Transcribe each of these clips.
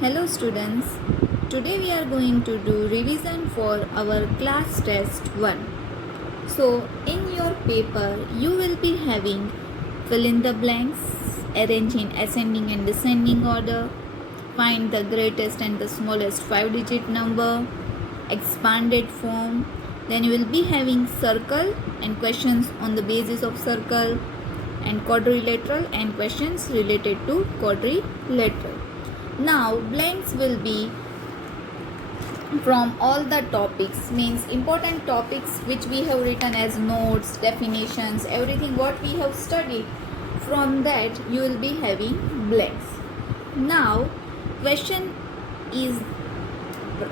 Hello students, today we are going to do revision for our class test 1. So in your paper you will be having fill in the blanks, arrange in ascending and descending order, find the greatest and the smallest 5-digit number, expanded form, then you will be having circle and questions on the basis of circle, and quadrilateral and questions related to quadrilateral. Now blanks will be from all the topics, means important topics which we have written as notes, definitions, everything what we have studied. From that you will be having blanks. Now question is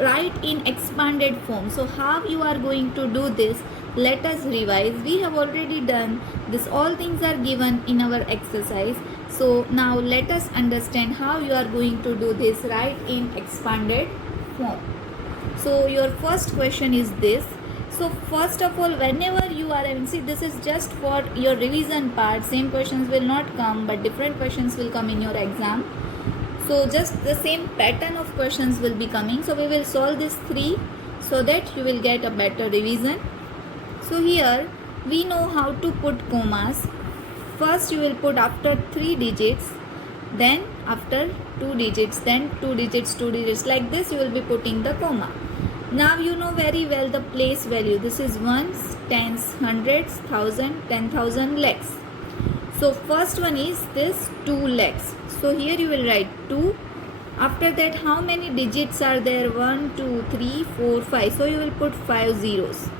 write in expanded form. So how you are going to do this? Let us revise. We have already done this. All things are given in our exercise. So now let us understand how you are going to do this. Write in expanded form. So your first question is this. So first of all, whenever you are having, see, this is just for your revision part. Same questions will not come, but different questions will come in your exam. So just the same pattern of questions will be coming. So we will solve these three so that you will get a better revision. So here we know how to put commas. First you will put after 3 digits, then after 2 digits, then 2 digits, 2 digits. Like this you will be putting the comma. Now you know very well the place value. This is ones, tens, hundreds, thousand, 10,000, lakhs. So first one is this 2 lakhs. So here you will write 2. After that how many digits are there? 1, 2, 3, 4, 5. So you will put 5 zeros.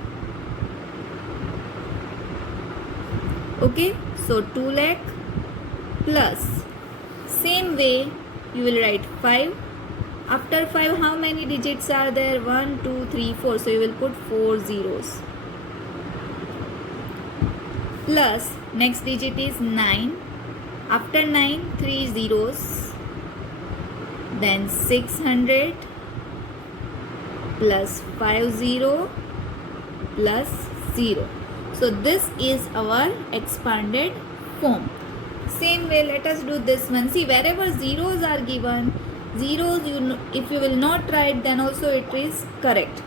Okay. So 2 lakh plus. Same way you will write 5. After 5 how many digits are there? 1, 2, 3, 4. So you will put 4 zeros. Plus next digit is 9. After 9 3 zeros. Then 600 plus 50 plus 0. So this is our expanded form. Same way let us do this one. See, wherever zeros are given, zeros if you will not write, then also it is correct.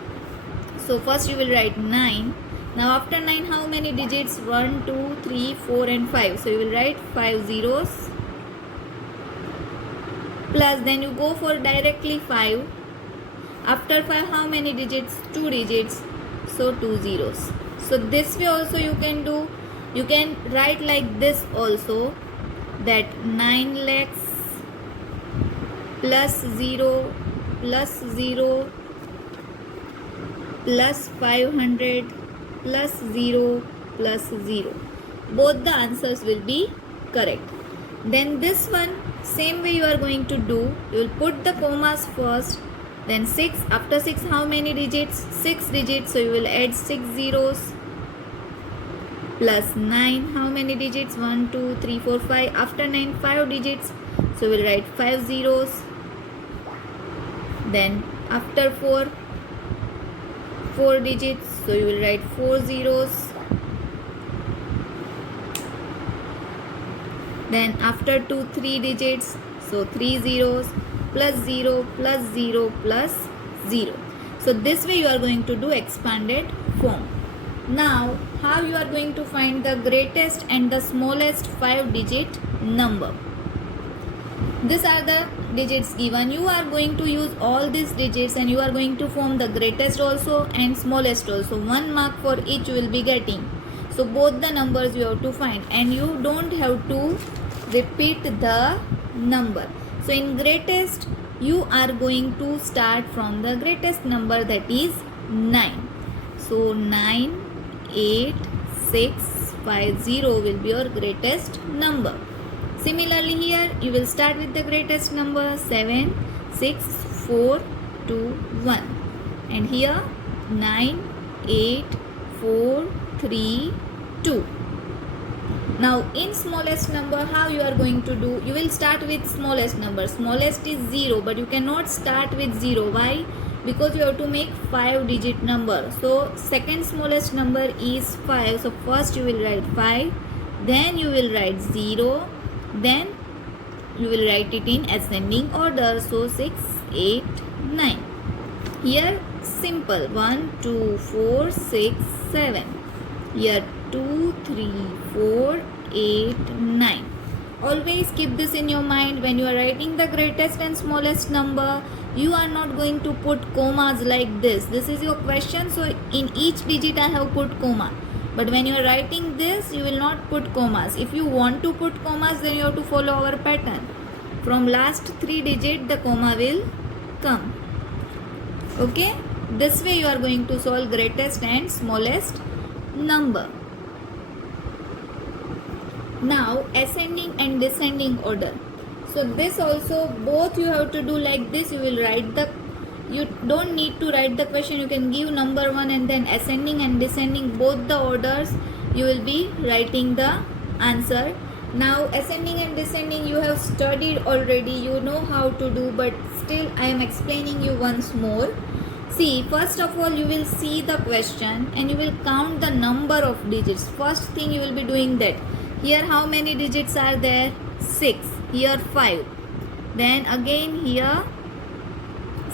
So first you will write 9. Now after 9 how many digits? 1, 2, 3, 4 and 5. So you will write 5 zeros. Plus then you go for directly 5. After 5 how many digits? 2 digits. So 2 zeros. So this way also you can do. You can write like this also, that 9 lakhs plus 0 plus 0 plus 500 plus 0 plus 0. Both the answers will be correct. Then this one, same way you are going to do. You will put the commas first. Then 6. After 6 how many digits? 6 digits. So you will add 6 zeros. Plus 9 how many digits? 1, 2, 3, 4, 5. After 9 5 digits. So we will write 5 zeros. Then after 4 4 digits. So you will write 4 zeros. Then after 2 3 digits. So 3 zeros plus 0 plus 0 plus 0. So this way you are going to do expanded form. Now how you are going to find the greatest and the smallest 5-digit number? These are the digits given. You are going to use all these digits and you are going to form the greatest also and smallest also. 1 mark for each you will be getting. So both the numbers you have to find, and you don't have to repeat the number. So in greatest you are going to start from the greatest number, that is 9. So 9, 8, 6, 5, 0 will be your greatest number. Similarly here you will start with the greatest number 7, 6, 4, 2, 1. And here 9, 8, 4, 3, 2. Now in smallest number how you are going to do? You will start with smallest number. Smallest is 0, but you cannot start with 0. Why? Because you have to make 5-digit number. So second smallest number is 5. So first you will write 5. Then you will write 0. Then you will write it in ascending order. So 6, 8, 9. Here simple 1, 2, 4, 6, 7. Here 2, 3, 4, 8, 9. Always keep this in your mind when you are writing the greatest and smallest number. You are not going to put commas like this. This is your question, so in each digit I have put comma. But when you are writing this, you will not put commas. If you want to put commas, then you have to follow our pattern. From last 3 digits, the comma will come. Okay? This way you are going to solve greatest and smallest number. Now ascending and descending order. So this also both you have to do like this. You will write the, you don't need to write the question. You can give number 1 and then ascending and descending both the orders. You will be writing the answer. Now ascending and descending you have studied already. You know how to do, but still I am explaining you once more. See, first of all you will see the question and you will count the number of digits. First thing you will be doing that. Here how many digits are there? 6. Here 5. Then again here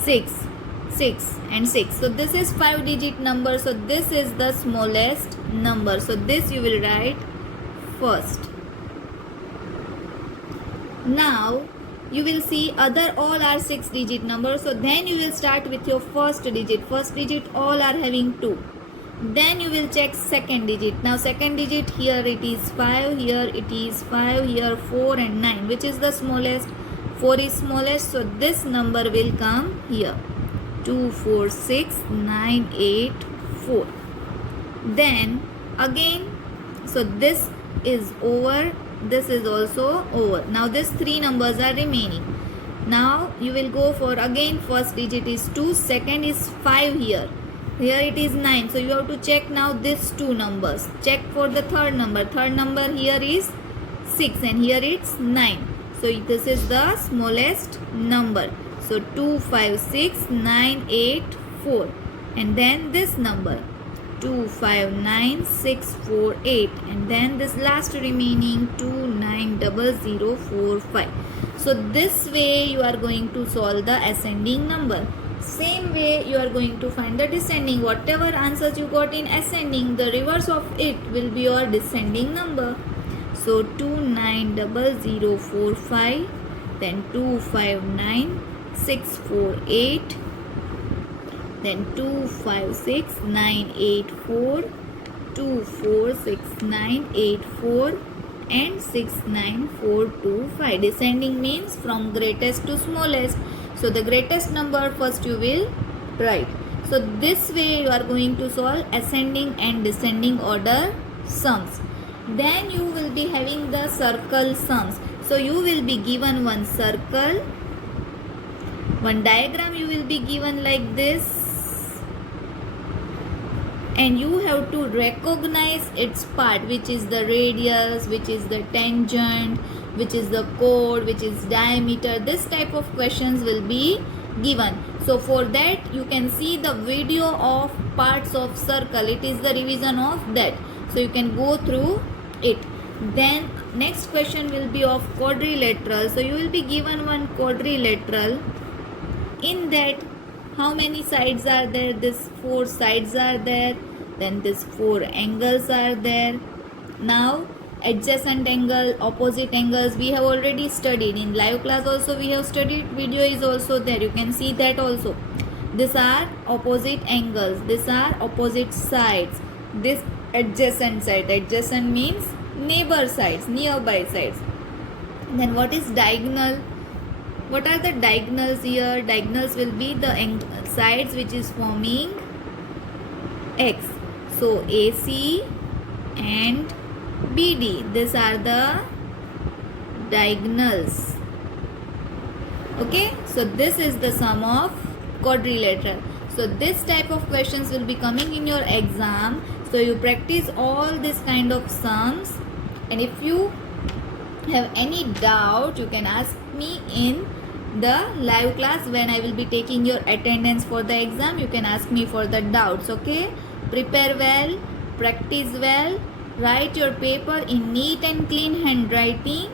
6. 6 and 6. So this is 5 digit number. So this is the smallest number. So this you will write first. Now you will see other all are 6 digit numbers. So then you will start with your first digit. First digit all are having 2. Then you will check second digit. Now second digit, here it is 5, here it is 5, here 4 and 9. Which is the smallest? 4 is smallest. So this number will come here. 2, 4, 6, 9, 8, 4. Then again, so this is over. This is also over. Now these 3 numbers are remaining. Now you will go for again first digit is 2, second is 5 here. Here it is 9. So you have to check now these 2 numbers. Check for the third number. Third number here is 6 and here it's 9. So this is the smallest number. So 2, 5, 6, 9, 8, 4. And then this number 2, 5, 9, 6, 4, 8. And then this last remaining 2, 9, 0, 0, 4, 5. So this way you are going to solve the ascending number. Same way you are going to find the descending. Whatever answers you got in ascending, the reverse of it will be your descending number. So 2, 9, 0, 0, 4, 5. Then 2, 5, 9, 6, 4, 8. Then 2, 5, 6, 9, 8, 4. 2, 4, 6, 9, 8, 4. And 6, 9, 4, 2, 5. Descending means from greatest to smallest. So the greatest number first you will write. So this way you are going to solve ascending and descending order sums. Then you will be having the circle sums. So you will be given one circle. One diagram you will be given like this. And you have to recognize its part, which is the radius, which is the tangent, which is the chord, which is diameter. This type of questions will be given. So for that you can see the video of parts of circle. It is the revision of that. So you can go through it. Then next question will be of quadrilateral. So you will be given one quadrilateral. In that how many sides are there? These 4 sides are there. Then these 4 angles are there. Now adjacent angle, opposite angles we have already studied. In live class also we have studied. Video is also there. You can see that also. These are opposite angles. These are opposite sides. This adjacent side. Adjacent means neighbor sides, nearby sides. Then what is diagonal? What are the diagonals here? Diagonals will be the sides which is forming X. So AC and BD. These are the diagonals. Okay. So this is the sum of quadrilateral. So this type of questions will be coming in your exam. So you practice all this kind of sums. And if you have any doubt, you can ask me in the live class when I will be taking your attendance for the exam. You can ask me for the doubts. Okay. Prepare well, practice well, write your paper in neat and clean handwriting,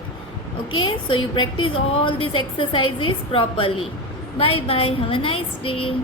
Okay, so you practice all these exercises properly. Bye bye. Have a nice day.